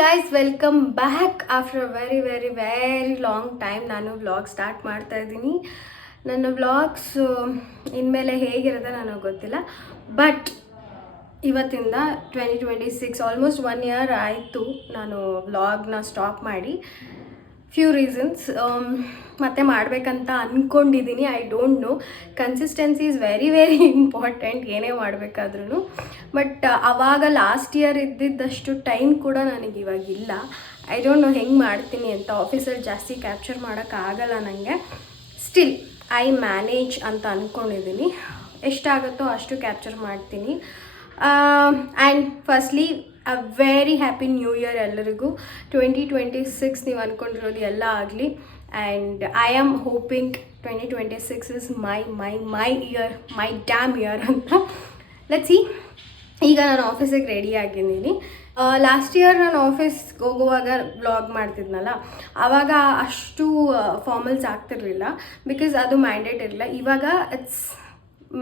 Guys welcome back after very very very long time ನಾನು vlog start ಮಾಡ್ತಾ ಇದ್ದೀನಿ. ನನ್ನ ವ್ಲಾಗ್ಸ್ ಇನ್ಮೇಲೆ ಹೇಗಿರುತ್ತೆ ನನಗೆ ಗೊತ್ತಿಲ್ಲ, ಬಟ್ ಇವತ್ತಿಂದ 2026 ಆಲ್ಮೋಸ್ಟ್ 1 year ಆಯಿತು ನಾನು ವ್ಲಾಗ್ನ ಸ್ಟಾಪ್ ಮಾಡಿ. ಫ್ಯೂ ರೀಸನ್ಸ್ ಮತ್ತೆ ಮಾಡಬೇಕಂತ ಅಂದ್ಕೊಂಡಿದ್ದೀನಿ. I don't know, consistency is very very important ಏನೇ ಮಾಡಬೇಕಾದ್ರೂ. ಬಟ್ ಆವಾಗ ಲಾಸ್ಟ್ ಇಯರ್ ಇದ್ದಿದ್ದಷ್ಟು ಟೈಮ್ ಕೂಡ ನನಗೆ ಇವಾಗಿಲ್ಲ. ಐ ಡೋಂಟ್ ನೋ ಹೆಂಗೆ ಮಾಡ್ತೀನಿ ಅಂತ. ಆಫೀಸಲ್ಲಿ ಜಾಸ್ತಿ ಕ್ಯಾಪ್ಚರ್ ಮಾಡೋಕ್ಕಾಗಲ್ಲ ನನಗೆ. ಸ್ಟಿಲ್ ಐ ಮ್ಯಾನೇಜ್ ಅಂತ ಅಂದ್ಕೊಂಡಿದ್ದೀನಿ. ಎಷ್ಟಾಗುತ್ತೋ ಅಷ್ಟು ಕ್ಯಾಪ್ಚರ್ ಮಾಡ್ತೀನಿ. And firstly a very happy new year ಎಲ್ಲರಿಗೂ. 2026 ನೀವು ಅಂದ್ಕೊಂಡಿರೋದು ಎಲ್ಲ ಆಗಲಿ. And I am hoping 2026 is my year, my damn year ಅಂತ. Let's see. ಈಗ ನಾನು ಆಫೀಸಿಗೆ ರೆಡಿ ಆಗಿದ್ದೀನಿ. ಲಾಸ್ಟ್ ಇಯರ್ ನಾನು ಆಫೀಸ್ಗೆ ಹೋಗುವಾಗ ವ್ಲಾಗ್ ಮಾಡ್ತಿದ್ನಲ್ಲ, ಆವಾಗ ಅಷ್ಟು ಫಾರ್ಮಲ್ಸ್ ಆಗ್ತಿರಲಿಲ್ಲ, ಬಿಕಾಸ್ ಅದು ಮ್ಯಾಂಡೇಟ್ ಇರಲಿಲ್ಲ. ಇವಾಗ ಇಟ್ಸ್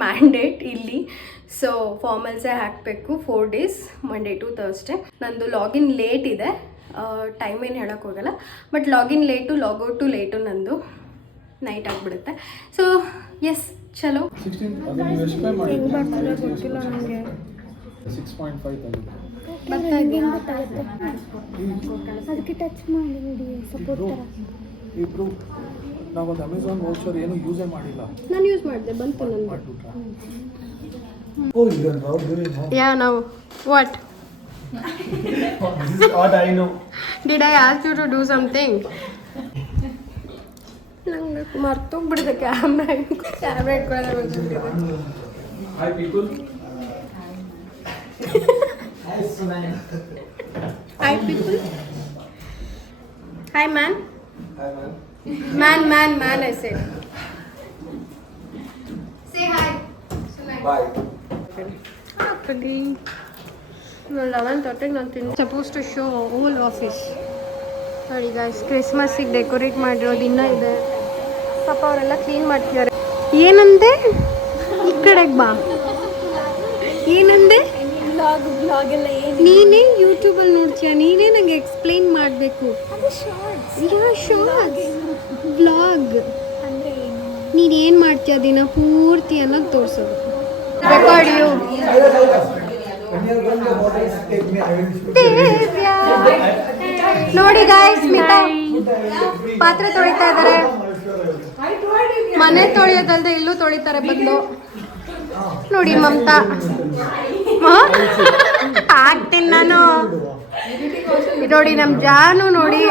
ಮ್ಯಾಂಡೇಟ್ ಇಲ್ಲಿ. ಸೊ ಫಾರ್ಮಲ್ಸೇ ಹಾಕಬೇಕು 4 days, ಮಂಡೇ ಟು ಥರ್ಸ್ಡೇ. ನಂದು ಲಾಗಿನ್ ಲೇಟ್ ಇದೆ, ಟೈಮ್ ಏನು ಹೇಳೋಕ್ಕೆ ಹೋಗಲ್ಲ. ಬಟ್ ಲಾಗಿನ್ ಲೇಟು, ಲಾಗೌಟು ಲೇಟು, ನಂದು ನೈಟ್ ಆಗಿಬಿಡುತ್ತೆ. ಸೊ ಎಸ್, ಚಲೋ. ಹೆಂಗೆ ಬರ್ತದೆ ಗೊತ್ತಿಲ್ಲ ನನಗೆ. 6.5 ಅದಕ್ಕೆ ಟಚ್ ಮಾಡಿ ನೋಡಿ, ಸಪೋರ್ಟ್ ಥರ. ಇಬ್ರು ನಾವೊಂದು ಅಮೆಝಾನ್ ವೌಚರ್ ಏನು ಯೂಸೇ ಮಾಡಿಲ್ಲ. ನಾನು ಯೂಸ್ ಮಾಡಿದೆ, ಬಂತು ನನಗೆ. ಮಾಡ್ಬಿಟ್ರಾ? Yeah, now what? This is what I know. Did I ask you to do something? ನಂಗೆ ಮರ್ತೋಗ್ಬಿಡಿದೆ camera ಇಟ್ಕೊಳ್ಳೋದೇ. Hi people. Hi people. Hi man. Hi man. Man, I said. Say hi. Bye. Actually, 11:30 ನಾನು suppose to show whole office. ನೋಡಿ guys, ಕ್ರಿಸ್ಮಸ್ಸಿಗೆ decorate ಮಾಡಿರೋದು ಇನ್ನೂ ಇದೆ. ಪಾಪ ಅವರೆಲ್ಲ clean ಮಾಡ್ತಿದ್ದಾರೆ. ಏನಂದೆ? ಈ ಕಡೆಗೆ ಬಾ. ಏನಂದೆ? ಬ್ಲಾಗ್ ಎಲ್ಲ ಏನು? ನೀನೇ ಯೂಟ್ಯೂಬಲ್ಲಿ ನೋಡ್ತೀಯ, ನೀನೇ ನನಗೆ ಎಕ್ಸ್ಪ್ಲೈನ್ ಮಾಡಬೇಕು. ಶಾರ್ಟ್ಸ್ ವ್ಲಾಗ್ ಅಂದರೆ ಏನು? ನೀನೇನು ಮಾಡ್ತೀಯ ದಿನ ಪೂರ್ತಿ ಅನ್ನೋದು ತೋರಿಸೋದು. Record you. ನೋಡಿ ಗಾಯ್ಸ್, ಸ್ಮಿತಾ ಪಾತ್ರೆ ತೊಳಿತಾ ಇದ್ದಾರೆ. ಮನೆ ತೊಳೆಯೋದಲ್ದೆ ಇಲ್ಲೂ ತೊಳಿತಾರೆ ಬಂದು. ನೋಡಿ ಮಮತಾ, ಆಗ್ತೀನಿ ನಾನು. ನೋಡಿ ನಮ್ಮ ಜಾನು, ನೋಡಿ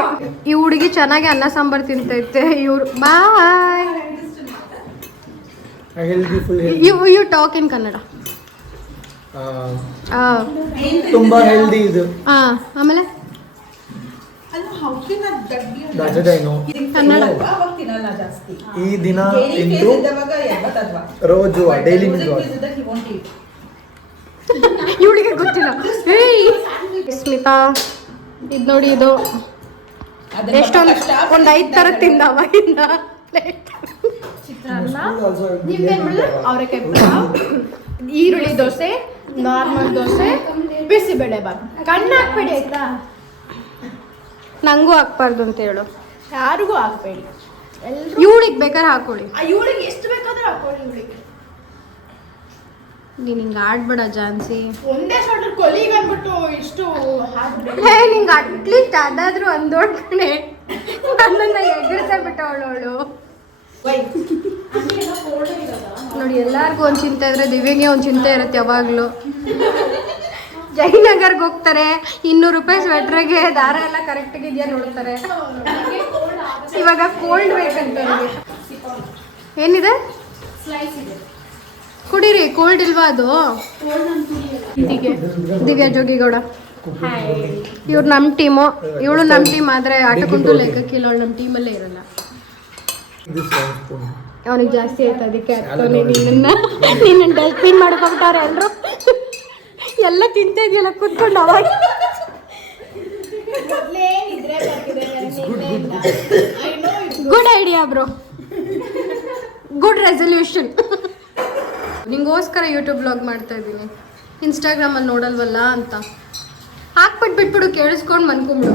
ಈ ಹುಡುಗಿ ಚೆನ್ನಾಗಿ ಅನ್ನ ಸಾಂಬಾರು ತಿಂತೈತೆ. ಇವ್ರು boy. You talk in Kannada. ತುಂಬಾ ಹೆಲ್ದಿ ಇದು. ಆಮೇಲೆ ಕನ್ನಡ. ಈ ದಿನ ಇಂದು ರೋಜು ಡೈಲಿ ಇವಳಿಗೆ ಗೊತ್ತಿಲ್ಲ. ಸ್ಮಿತಾ, ಇದು ನೋಡಿ, ಇದು ಎಷ್ಟೊಂದು ಒಂದು 5 ಥರ ತಿಂದ ಅವಾಗಿಂದ. ಅವರೆಕಾಯಿ ಪಲಾವ್, ಈರುಳ್ಳಿ ದೋಸೆ, ನಾರ್ಮಲ್ ದೋಸೆ, ಬಿಸಿಬೇಳೆ ಬಾತ್. ಕಣ್ಣು ಹಾಕ್ಬೇಡಿ ಆಯ್ತಾ? ನಂಗೂ ಹಾಕ್ಬಾರ್ದು ಅಂತ ಹೇಳು. ಯಾರಿಗೂ ಹಾಕ್ಬೇಡಿ. ಇವಳಿಗೆ ಬೇಕಾದ್ರೆ ಹಾಕೊಳ್ಳಿ. ಇವಳಿಗೆ ಎಷ್ಟು ಬೇಕಾದ್ರೂ ಹಾಕೊಳ್ಳಿ. ಇವಳಿಗೆ ನೀನು ಹಿಂಗೆ ಆಡ್ಬೇಡ ಜಾನ್ಸಿ. ಒಂದೇ ಶಾರ್ಟ್ ಕೊಲಿಗೆ ಅಂದ್ಬಿಟ್ಟು ಇಷ್ಟು ನಿಂಗೆ ಅಟ್ಲೀಸ್ಟ್ ಅದಾದ್ರೂ ಅಂದೋಡ್ ಕಣೆ. ನನ್ನನ್ನ ಎಗರ್ಸೇ ಬಿಟ್ಟವಳು. ನೋಡಿ, ಎಲ್ಲಾರ್ಗು ಒಂದು ಚಿಂತೆ ಇದ್ರೆ ದಿವ್ಯಂಗೆ ಒಂದು ಚಿಂತೆ ಇರುತ್ತೆ ಯಾವಾಗಲೂ. ಜಯನಗರ್ಗೆ ಹೋಗ್ತಾರೆ, 200 ರೂಪಾಯಿ ಸ್ವೆಟ್ರಿಗೆ ದಾರ ಎಲ್ಲ ಕರೆಕ್ಟಾಗಿ ಇದೆಯಾ ನೋಡ್ತಾರೆ. ಇವಾಗ ಕೋಲ್ಡ್ ಬೇಕಂತ ನನಗೆ. ಏನಿದೆ? ಕುಡೀರಿ, ಕೋಲ್ಡ್ ಇಲ್ವಾ ಅದು? ದಿವ್ಯಾ ಜೋಗಿಗೌಡ, ಇವ್ರು ನಮ್ಮ ಟೀಮು. ಇವಳು ನಮ್ಮ ಟೀಮ್, ಆದರೆ ಆಟಕ್ಕಂತೂ ಲೆಕ್ಕಕ್ಕಿಲ್ಲ. ಅವಳು ನಮ್ಮ ಟೀಮಲ್ಲೇ ಇರಲ್ಲ. ಅವನಿಗೆ ಜಾಸ್ತಿ ಆಯ್ತು, ಅದಕ್ಕೆ ನಿನ್ನ ಡಸ್ಟ್ಬಿನ್ ಮಾಡ್ಕೊಂಬಿಟ್ಟವ್ರೆ ಎಲ್ಲರೂ. ಎಲ್ಲ ತಿಂತಾ ಇದೆಯಲ್ಲ ಕೂತ್ಕೊಂಡು. ಅವಾಗ good idea bro, good resolution. ನಿಂಗೋಸ್ಕರ ಯೂಟ್ಯೂಬ್ ವ್ಲಾಗ್ ಮಾಡ್ತಾ ಇದ್ದೀನಿ, ಇನ್ಸ್ಟಾಗ್ರಾಮಲ್ಲಿ ನೋಡಲ್ವಲ್ಲ ಅಂತ. ಹಾಕ್ತೀನಿ ಹಾಕ್ಬಿಟ್ಟು ಬಿಟ್ಬಿಡು, ಕೇಳಿಸ್ಕೊಂಡು ಮನ್ಕೊಂಬಿಡು.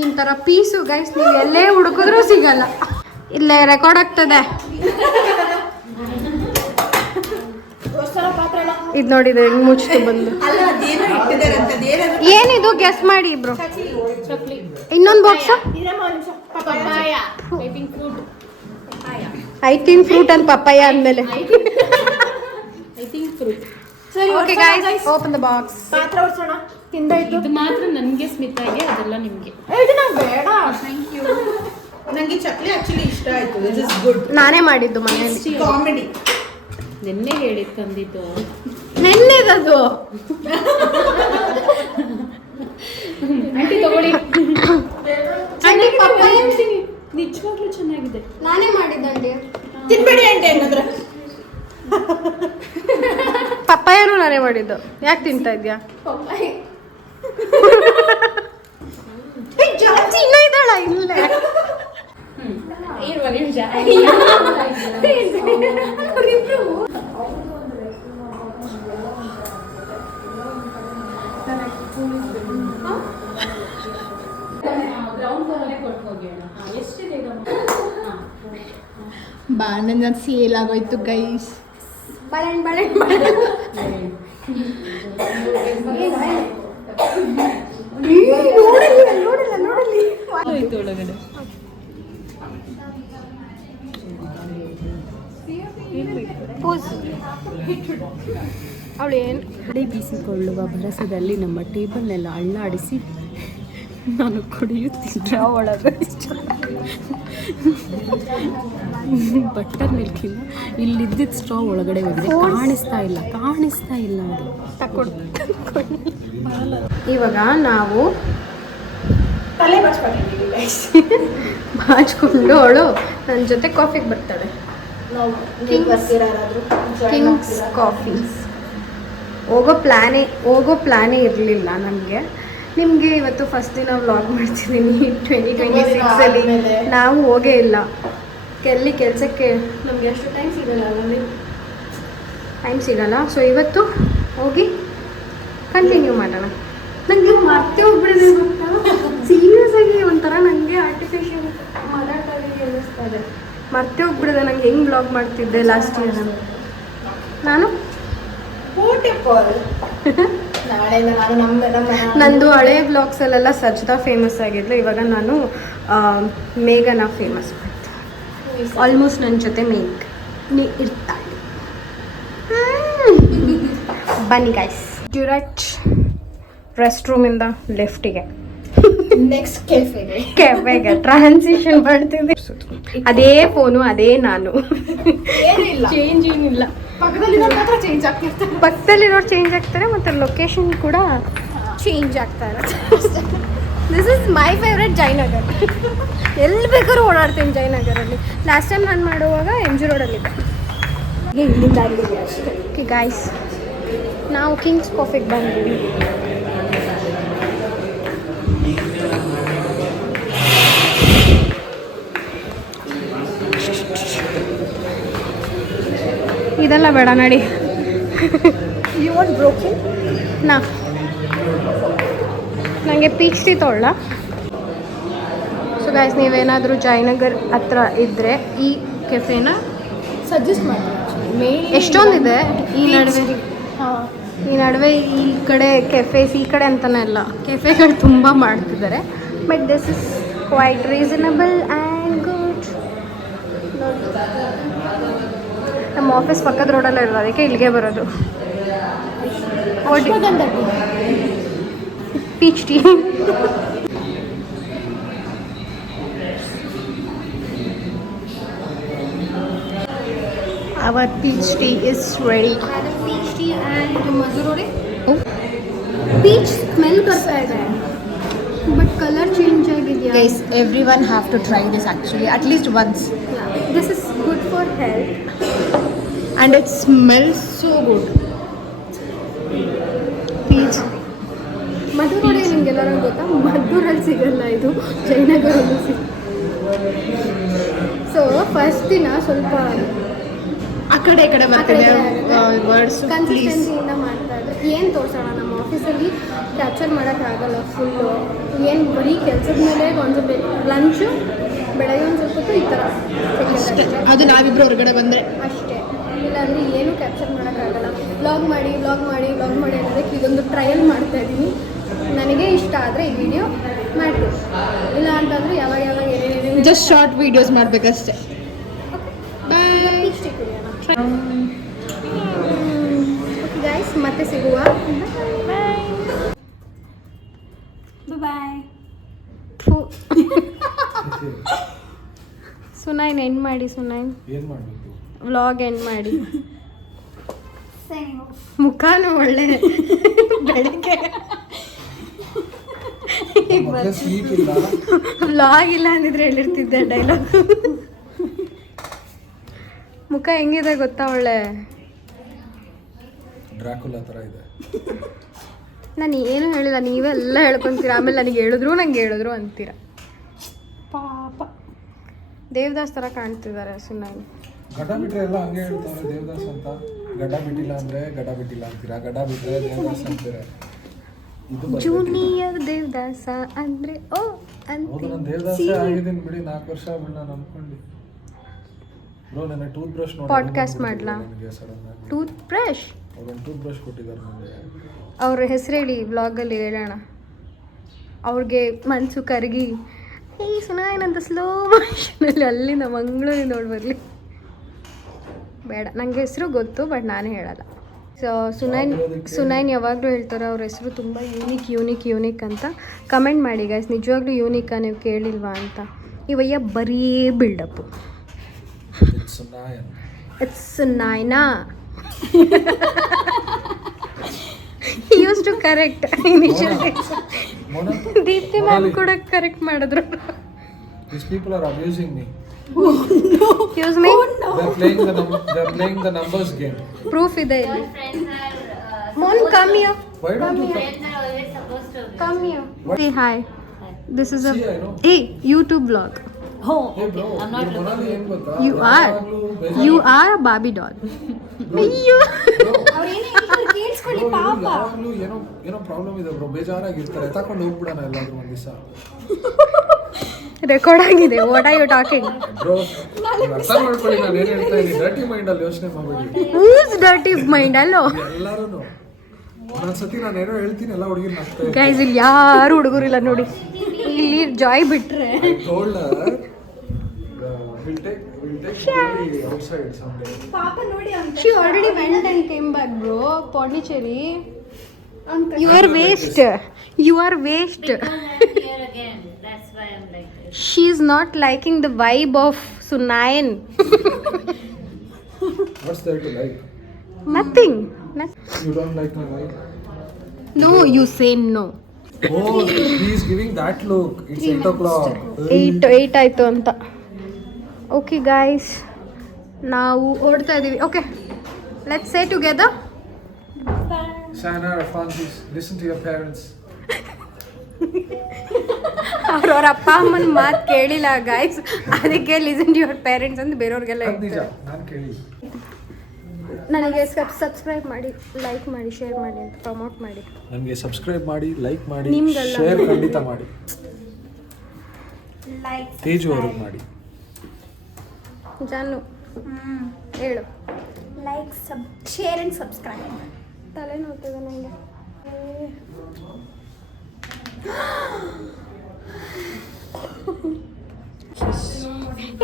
ಈ ಥರ ಪೀಸು ಗೈಸ್ ನೀವು ಎಲ್ಲೇ ಹುಡುಕಿದ್ರೂ ಸಿಗಲ್ಲ. ಇಲ್ಲೇ ರೆಕಾರ್ಡ್ ಆಗ್ತದೆ. ಇದು ನೋಡಿದೆ ಹೆಂಗ್ ಮುಚ್ಚಿತು ಬಂದು. ಏನಿದು ಗೆಸ್ ಮಾಡಿ ಇಬ್ರು. ಇನ್ನೊಂದು ಬಾಕ್ಸ್ ಐತಿನ್ ಫ್ರೂಟ್ ಅಂಡ್ ಪಪ್ಪಾಯ ಅಂದ್ಮೇಲೆ. Okay guys, open the box. ಇದು ಮಾತ್ರ ನನಗೆ ಸ್ಮಿತಾಗೆ, ಅದೆಲ್ಲ ನಿಮಗೆ. ನನಗೆ ಚಕ್ಲಿ ಆಕ್ಚುಲಿ ಇಷ್ಟ ಆಯ್ತು. This is good. ನಾನೇ ಮಾಡಿದ್ದು ಮನೆಯಲ್ಲಿ. ಕಾಮಿಡಿ. ನಿನ್ನೆ ಹೇಳಿ ತಂದಿದ್ದು. ನೆನ್ನೆದದು. ಆಂಟಿ ತಗೊಳ್ಳಿ. ಆಂಟಿ ಪಪ್ಪಾಯ ನಿಜವಾಗ್ಲೂ ಚೆನ್ನಾಗಿದೆ. ನಾನೇ ಮಾಡಿದ್ದಂಡಿ. ತಿನ್ಬೇಡಿ ಆಂಟಿ ಹಂಗಂದ್ರೆ. ಪಪ್ಪಾಯನು ನಾನೇ ಮಾಡಿದ್ದು. ಯಾಕೆ ತಿಂತಾ ಇದ್ಯಾ? ಜಾಸ್ತಿ ಇನ್ನೂ ಇದ್ದಾಳ ಇಲ್ಲೇ. ಇರುವ ನಿಮಿಷ. ಬಾಣನ ಸೇಲ್ ಆಗೋಯ್ತು ಗೈಸ್. ಆಯ್ತು ಒಳಗಡೆ. ಅವಳು ಏನು ಅಡಿ ಬೀಸಿಕೊಳ್ಳುವ ಭರಸದಲ್ಲಿ ನಮ್ಮ ಟೇಬಲ್ನೆಲ್ಲ ಅಳ್ಳಾಡಿಸಿ ನಾನು ಕುಡಿಯುತ್ತಿದ್ದ ಒಳಗೆ ಬಟರ್ ಮಿಲ್ಕಿಂದ ಇಲ್ಲಿದ್ದಿದ್ದ ಸ್ಟ್ರಾ ಒಳಗಡೆ ಹೋಗಿದೆ. ಕಾಣಿಸ್ತಾ ಇಲ್ಲ ಅದು. ತಕ್ಕೊಡು. ಇವಾಗ ನಾವು ಬಾಚ್ಕೊಂಡು ಅವಳು ನನ್ನ ಜೊತೆ ಕಾಫಿಗೆ ಬರ್ತಾಳೆ. Kings coffee. ಹೋಗೋ ಪ್ಲ್ಯಾನೇ ಇರಲಿಲ್ಲ ನಮಗೆ. ನಿಮಗೆ ಇವತ್ತು ಫಸ್ಟ್ ದಿನ ವ್ಲಾಗ್ ಮಾಡ್ತಿದ್ದೀನಿ 2026ಅಲ್ಲಿ. ನಾವು ಹೋಗೇ ಇಲ್ಲ ಕೆಲಸಕ್ಕೆ. ನಮಗೆ ಅಷ್ಟು ಟೈಮ್ ಸಿಗಲ್ಲ. ಸೊ ಇವತ್ತು ಹೋಗಿ ಕಂಟಿನ್ಯೂ ಮಾಡೋಣ. ನನಗೆ ಮತ್ತೆ ಹೋಗ್ಬಿಡಿದೆ ಗೊತ್ತಾ, ಸೀರಿಯಸ್ ಆಗಿ ಒಂಥರ ನನಗೆ ಆರ್ಟಿಫಿಷಿಯಲ್ ಮಾತಾಡ್ತಾಯಿಗೆ ಅನ್ನಿಸ್ತಾ ಇದೆ. ಮತ್ತೆ ಹೋಗ್ಬಿಡಿದೆ ನಂಗೆ ಹೆಂಗೆ ಬ್ಲಾಗ್ ಮಾಡ್ತಿದ್ದೆ ಲಾಸ್ಟ್ ಇಯರ್ ನಾನು. ನಂದು ಹಳೆ ಬ್ಲಾಗ್ಸಲ್ಲೆಲ್ಲ ಸಜ್ದಾ ಫೇಮಸ್ ಆಗಿದ್ಲು. ಇವಾಗ ನಾನು ಮೇಘನ ಫೇಮಸ್ ಮಾಡ್ತೀನಿ. ಆಲ್ಮೋಸ್ಟ್ ನನ್ನ ಜೊತೆ ಇರ್ತಾಳೆ. ಬನ್ನಿ ಗೈಸ್, ಡ್ಯೂರೆಕ್ಟ್ ರೆಸ್ಟ್ ರೂಮಿಂದ ಲೆಫ್ಟಿಗೆ ನೆಕ್ಸ್ಟ್ ಕೆಫೆಗೆ ಟ್ರಾನ್ಸಿಷನ್ ಮಾಡ್ತಿದ್ದೆ. ಅದೇ ಫೋನು, ಅದೇ ನಾನು. ಚೇಂಜ್ ಏನಿಲ್ಲ. ಪಕ್ಕದಲ್ಲಿರೋರು ಚೇಂಜ್ ಆಗ್ತಾರೆ ಮತ್ತು ಲೊಕೇಶನ್ ಕೂಡ ಚೇಂಜ್ ಆಗ್ತಾ ಇರುತ್ತೆ. This is my favourite Jayanagar. ಎಲ್ಲಿ ಬೇಕಾದ್ರೂ ಓಡಾಡ್ತೀನಿ ಜಯನಗರಲ್ಲಿ. ಲಾಸ್ಟ್ ಟೈಮ್ ನಾನು ಮಾಡುವಾಗ MG ರೋಡಲ್ಲಿದ್ದೆ. ಇಲ್ಲಿಂದ ಅಲ್ಲಿದೆ ಅಷ್ಟೇ. ಓಕೆ ಗಾಯ್ಸ್, ನಾವು ಕಿಂಗ್ಸ್ ಕಾಫಿಗೆ ಬಂದ್ವಿ. ಇದೆಲ್ಲ ಬೇಡ ನಡಿ. You want broken? ನನಗೆ ಪೀಚ್ ಟೀ ತೊಗೊಳ್ಳ. ಸೊ ಗಾಯ್ಸ್, ನೀವೇನಾದರೂ ಜಯನಗರ್ ಹತ್ರ ಇದ್ದರೆ ಈ ಕೆಫೆನ ಸಜೆಸ್ಟ್ ಮಾಡ್ತೀನಿ. ಎಷ್ಟೊಂದಿದೆ ಈ ನಡುವೆ ಈ ಕಡೆ ಕೆಫೆಸ್ ಈ ಕಡೆ ಅಂತಲೇ ಇಲ್ಲ, ಕೆಫೆಗಳು ತುಂಬ ಮಾಡ್ತಿದ್ದಾರೆ. But this is quite reasonable and good. ನಮ್ಮ ಆಫೀಸ್ ಪಕ್ಕದ ರೋಡಲ್ಲೇ ಇರೋದು, ಅದಕ್ಕೆ ಇಲ್ಲಿಗೆ ಬರೋದು. Peach tea. Our peach tea is ready. Peach tea and ಮಧುರೋಡೆ. ಪೀಚ್ ಸ್ಮೆಲ್ ಬರ್ತಾ ಇದೆ, ಬಟ್ ಕಲರ್ ಚೇಂಜ್ ಆಗಿದೆಯಾ? Guys, everyone have to try this actually at least once. This is good for health And it smells so good. Peach. ಮಧುರೋಡೆ ನಿಮಗೆಲ್ಲರೂ ಗೊತ್ತಾ? ಮಧುರಲ್ಲಿ ಸಿಗಲ್ಲ, ಇದು ಜಯನಗರಲ್ಲಿ ಸಿಗ. So first ದಿನ ಸ್ವಲ್ಪ ಕಡೆ ಈ ಕಡೆ ಬರ್ತಿದೆ ವರ್ಡ್ಸ್ ಪ್ಲೀಸ್. ಕನ್ಸಿಸ್ಟೆನ್ಸಿಯಿಂದ ಮಾಡ್ತಾ ಇದ್ರೆ ಏನು ತೋರಿಸೋಣ ನಮ್ಮ ಆಫೀಸಲ್ಲಿ ಕ್ಯಾಪ್ಚರ್ ಮಾಡೋಕ್ಕಾಗಲ್ಲ ಫುಲ್ಲು. ಏನು ಬರೀ ಕೆಲಸದ ಮೇಲೆ ಒಂದು ಲಂಚು ಬೆಳಗ್ಗೆ ಒಂದು ಸ್ವಲ್ಪ ಹೊತ್ತು ಈ ಥರ ಅಷ್ಟೇ, ಅದು ನಾವಿಬ್ರು ಹೊರಗಡೆ ಬಂದರೆ ಅಷ್ಟೇ. ಇಲ್ಲಾಂದರೆ ಏನೂ ಕ್ಯಾಪ್ಚರ್ ಮಾಡೋಕ್ಕಾಗಲ್ಲ. ವ್ಲಾಗ್ ಮಾಡಿ ಅನ್ನೋದಕ್ಕೆ ಇದೊಂದು ಟ್ರಯಲ್ ಮಾಡ್ತಾ ಇದ್ದೀನಿ. ನನಗೆ ಇಷ್ಟ ಆದರೆ ಈ ವಿಡಿಯೋ ಮಾಡ್ತೀನಿ, ಇಲ್ಲ ಅಂತಂದರೆ ಯಾವಾಗ ಏನೇನೇನು ಜಸ್ಟ್ ಶಾರ್ಟ್ ವೀಡಿಯೋಸ್ ಮಾಡಬೇಕಷ್ಟೇ. ಇಷ್ಟೇ ಕುಡಿಯೋಣ. ಗೈಸ್ ಮತ್ತೆ ಸಿಗುವ. ಬಾಯ್. ಸುನೈನ್ ಎಂಡ್ ಮಾಡಿ. ಸುನೈನ್ ಏನು ಮಾಡಬೇಕು? ವ್ಲಾಗ್ ಎಂಡ್ ಮಾಡಿ. ಮುಖಾನು ಒಳ್ಳೆ ಬೆಳಗ್ಗೆ ಸ್ವೀಟ್ ಇಲ್ಲ. ವ್ಲಾಗ್ ಇಲ್ಲ ಅಂದಿದ್ರೆ ಹೇಳಿರ್ತಿದ್ದೆ ಡೈಲಾಗ್. ಮುಖ ಹೆಂಗಿದೆ ಗೊತ್ತಾ, ಒಳ್ಳೆ ಡ್ರಾಕುಲಾ ಥರ ಇದೆ. ನಾನು ಏನು ಹೇಳಿಲ್ಲ, ನೀವೇ ಎಲ್ಲ ಹೇಳ್ಕೊತೀರ. ಆಮೇಲೆ ನನಗೆ ಹೇಳಿದ್ರು ಅಂತೀರ. ಪಾಪ ದೇವದಾಸ್ ಥರ ಕಾಣ್ತಿದ್ದಾರೆ ಸುನೈನ್. ಗಡ್ಡ ಬಿಟ್ರೆ ಎಲ್ಲ ಹಂಗೆ ಹೇಳ್ತಾರೆ ದೇವದಾಸ್ ಅಂತ. ಗಡ್ಡ ಬಿಟ್ಟಿಲ್ಲ ಅಂದ್ರೆ ಗಡ್ಡ ಬಿಟ್ಟಿಲ್ಲ ಅಂತೀರಾ, ಗಡ್ಡ ಬಿಟ್ರೆ ದೇವದಾಸ್ ಅಂತೀರಾ. ಜೂನಿಯರ್ ದೇವದಾಸ ಅಂದ್ರೆ ಓ ಹೌದು, ನಾನು ದೇವದಾಸ ಆಗಿದ್ದೀನಿ ಬಿಡಿ. 4 ವರ್ಷ ಆಗ್ಬಿಟ್ಟು ನಾನು ಅನ್ಕೊಂಡು ಬ್ರೋ ನನ್ನ ಟೂತ್ ಬ್ರಷ್ ನೋಡಿ ಪಾಡ್ಕಾಸ್ಟ್ ಮಾಡ್ಲಾ? ಟೂತ್ ಬ್ರಷ್ ಅವ್ರೊಂದು ಟೂತ್ ಬ್ರಷ್ ಕೊಟ್ಟಿದ್ದಾರೆ ನನಗೆ. ಅವ್ರ ಹೆಸರು ಹೇಳಿ ವ್ಲಾಗಲ್ಲಿ ಹೇಳೋಣ. ಅವ್ರಿಗೆ ಮನಸ್ಸು ಕರಗಿ ಈ ಸುನೈನ್ ಅಂತ ಸ್ಲೋ ಮೋಷನಲ್ಲಿ ಅಲ್ಲಿಂದ ಮಂಗಳೂರಿಂದ ನೋಡಿ ಬರಲಿ. ಬೇಡ, ನನಗೆ ಹೆಸರು ಗೊತ್ತು ಬಟ್ ನಾನೇ ಹೇಳಲ್ಲ. ಸೊ ಸುನೈನ್ ಯಾವಾಗಲೂ ಹೇಳ್ತಾರೆ ಅವ್ರ ಹೆಸರು ತುಂಬ ಯೂನಿಕ್ ಅಂತ. ಕಮೆಂಟ್ ಮಾಡಿ ಗೈಸ್, ನಿಜವಾಗ್ಲೂ ಯೂನಿಕ್ಕಾ, ನೀವು ಕೇಳಿಲ್ವಾ ಅಂತ. ಇವಯ್ಯ ಬರೀ build-up. It's Sunaina. He used to correct initially. Deepti ma'am ಕೂಡ ಕರೆಕ್ಟ್ ಮಾಡಿದ್ರು. These people are abusing me. Excuse me. They're playing the numbers game. Proof ಇದೆ ಇಲ್ಲಿ. Mon, come here. Why don't you Come here. Say hi. This is a See, I know. YouTube vlog. Hey bro, ಮೊನಾಲಿ ಏನ್ ಗೊತ್ತಾ? You are a Barbie doll. ಅಯ್ಯೋ. ಯಾವಾಗ್ಲೂ ಏನೋ problem ಇದೆ bro, ಬೇಜಾರಾಗಿರ್ತಾರೆ. ತಕೊಂಡು ಹೋಗ್ಬಿಡೋಣ ಎಲ್ಲಾದ್ರೂ ಒಂದ್ ದಿವಸ. ರೆಕಾರ್ಡ್ ಆಗಿದೆ. What are you talking? Bro ಅರ್ಥ ಮಾಡ್ಕೊಳ್ಳಿ, ನಾನು ಏನ್ ಹೇಳ್ತಾ ಇದ್ದೀನಿ. ಡರ್ಟಿ ಮೈಂಡ್ ಅಲ್ಲಿ ಯೋಚನೆ ಮಾಡಬೇಡಿ. Who's dirty mind? ಅಲ್ಲೋ ಎಲ್ಲಾರು ಒಂದೊಂದ್ಸತಿ ನಾನು ಏನೋ ಹೇಳ್ತೀನಿ, ಎಲ್ಲ ಹುಡುಗಿರ್ ನಗ್ತಾ ಗೈಸ್, ಇಲ್ಲಿ ಯಾರು ಹುಡುಗರಿಲ್ಲ ನೋಡಿ. ಇಲ್ಲಿ ಜಾಯ್ ಬಿಟ್ರೆ told her we'll take Gauri outside someday. she already went and came back, bro. Pondicherry. You are waste. Because I'm here again. That's why I'm like this. She's not liking the vibe of Sunayan. What's there to like? Nothing. You don't like my wife? No, you say no. Oh, he's giving that look. It's 8 o'clock. 8 ಆಯಿತು ಅಂತ. Okay guys, ನಾವು ಓಡ್ತಾ ಇದ್ದೀವಿ. Okay, let's say together. Shana, Francis, listen to your parents. ಅವ್ರವ್ರ ಅಪ್ಪ ಅಮ್ಮನ ಮಾತು ಕೇಳಿಲ್ಲ ಗಾಯ್ಸ್, ಅದಕ್ಕೆ ಲಿಸನ್ ಟು ಯುವರ್ ಪೇರೆಂಟ್ಸ್ ಅಂತ ಬೇರೆಯವ್ರಿಗೆಲ್ಲ ನಿಜ, ಹೇಳ್ತಾರೆ. ನಾನು ಕೇಳಿ. ನನಗೆ ಸಬ್ಸ್ಕ್ರೈಬ್ ಮಾಡಿ, ಲೈಕ್ ಮಾಡಿ, ಶೇರ್ ಮಾಡಿ ಅಂತ ಪ್ರಮೋಟ್ ಮಾಡಿ. ನನಗೆ ಸಬ್ಸ್ಕ್ರೈಬ್ ಮಾಡಿ, ಲೈಕ್ ಮಾಡಿ, ನಿಮ್ಗೆಲ್ಲ ಶೇರ್ ಖಂಡಿತ ಮಾಡಿ. ಲೈಕ್ ತೇಜು ಅವ್ರಿಗೆ ಮಾಡಿ. ಜಾನು ಹೇಳು. Like share and subscribe. ತಲೆ ನೋಡ್ತದೆ ನನಗೆ.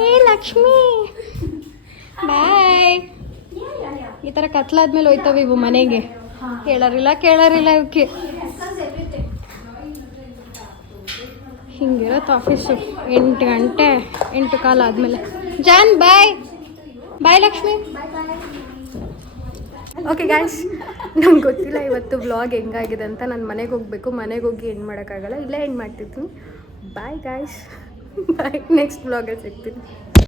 ಏ ಲಕ್ಷ್ಮಿ ಬಾಯ್. ಈ ಥರ ಕತ್ಲಾದ್ಮೇಲೆ ಹೋಯ್ತವೆ ಇವು ಮನೆಗೆ. ಕೇಳರಿಲ್ಲ ಇವಕ್ಕೆ. ಹಿಂಗಿರತ್ತೆ ಆಫೀಸು. 8 ಗಂಟೆ 8 ಕಾಲ ಆದಮೇಲೆ. ಜಾನ್ ಬಾಯ್. ಬಾಯ್ ಲಕ್ಷ್ಮಿ. ಓಕೆ ಗಾಯ್ಸ್, ನಂಗೆ ಗೊತ್ತಿಲ್ಲ ಇವತ್ತು ವ್ಲಾಗ್ ಹೆಂಗಾಗಿದೆ ಅಂತ. ನಾನು ಮನೆಗೆ ಹೋಗಬೇಕು. ಮನೆಗೆ ಹೋಗಿ ಎಂಡ್ ಮಾಡೋಕ್ಕಾಗಲ್ಲ, ಇಲ್ಲೇ ಎಂಡ್ ಮಾಡ್ತಿರ್ತೀನಿ. ಬಾಯ್ ಗಾಯ್ಸ್, ಬಾಯ್. ನೆಕ್ಸ್ಟ್ ವ್ಲಾಗಲ್ಲಿ ಸಿಗ್ತೀನಿ.